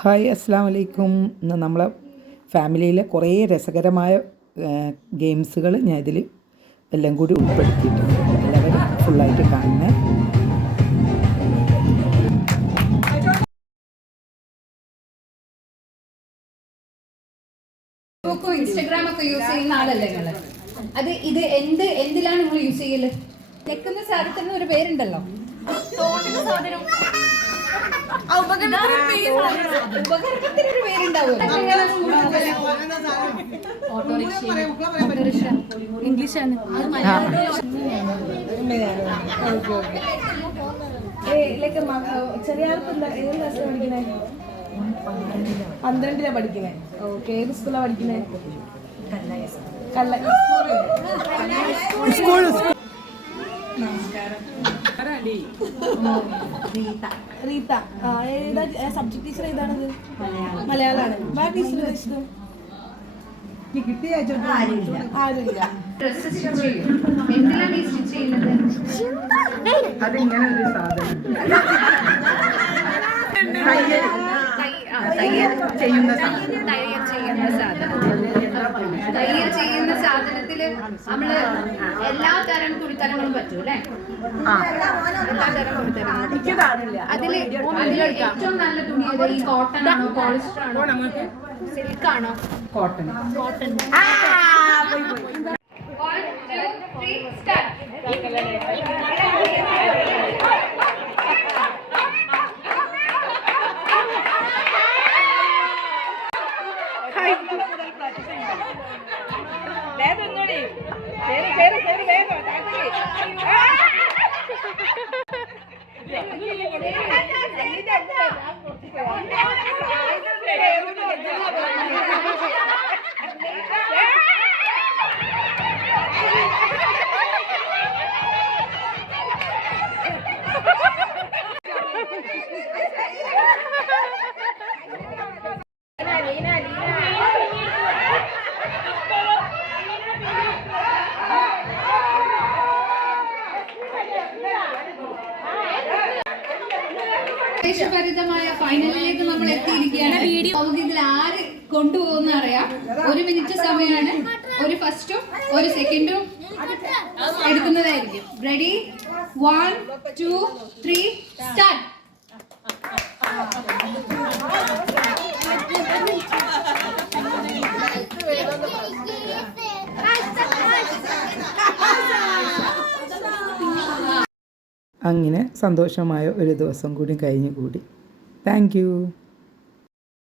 Hi അസ്സാം വലൈക്കും ഇന്ന് നമ്മളെ ഫാമിലിയിലെ കുറേ രസകരമായ ഗെയിംസുകൾ ഞാൻ ഇതിൽ എല്ലാം കൂടി ഉൾപ്പെടുത്തിയിട്ടുണ്ട്. എല്ലാവരും ഫുള്ളായിട്ട് കാണുന്ന. ഫേസ്ബുക്കും ഇൻസ്റ്റഗ്രാം ഒക്കെ യൂസ് ചെയ്യുന്ന ആളല്ലേ നിങ്ങൾ അത് ഇത് എന്ത് എന്തിലാണ് നിങ്ങൾ യൂസ് ചെയ്യൽ? ഞെക്കുന്ന സാധനത്തിന് ഒരു പേരുണ്ടല്ലോ. ഒരു പേരുണ്ടാവും ഇംഗ്ലീഷാണ് ചെറിയ ആൾക്ക് എന്താ ഏത് ക്ലാസ്സിലാണ് പഠിക്കണേ പന്ത്രണ്ടിലാ പഠിക്കണേ ഓക്കെ ഏത് സ്കൂളാ പഠിക്കണേ കല്ല സ്കൂൾ റീത്ത ഏതാ സബ്ജക്ട് ടീച്ചർ ഏതാണത്? മലയാളമാണ് വേറെ ടീച്ചർ അതിങ്ങനെ ഒരു സാധനം. ചെയ്യുന്ന സാധനം തയ്യൽ ചെയ്യുന്ന സാധനം തയ്യൽ ചെയ്യുന്ന സാധനത്തിൽ നമ്മൾ എല്ലാ തരം തുണിത്തരങ്ങളും പറ്റും അല്ലേ? എല്ലാ തരം തുണിത്തരങ്ങളും അതിൽ അതിൽ ഏറ്റവും നല്ല തുണി ഏത്? ഈ കോട്ടൺ ആണോ പോളിസ്റ്റർ ആണോ? സിൽക്ക് ആണോ? Cotton cotton One, two, three, start. ಬೇಗ ನೋಡಿ. ಸೇರು ಸೇರು ಸೇರು ಬೇಗ ತಾಕಿ ആവേശഭരിതമായ ഫൈനലിലേക്ക് നമ്മൾ എത്തിയിരിക്കുകയാണ്. നമുക്ക് ഇതിൽ ആര് കൊണ്ടുപോകുന്ന അറിയാം. ഒരു മിനിറ്റ് സമയമാണ്. ഒരു ഫസ്റ്റും ഒരു സെക്കൻഡും എടുക്കുന്നതായിരിക്കും. Ready one two three start അങ്ങനെ സന്തോഷമായ ഒരു ദിവസം കൂടി കഴിഞ്ഞുകൂടി. താങ്ക്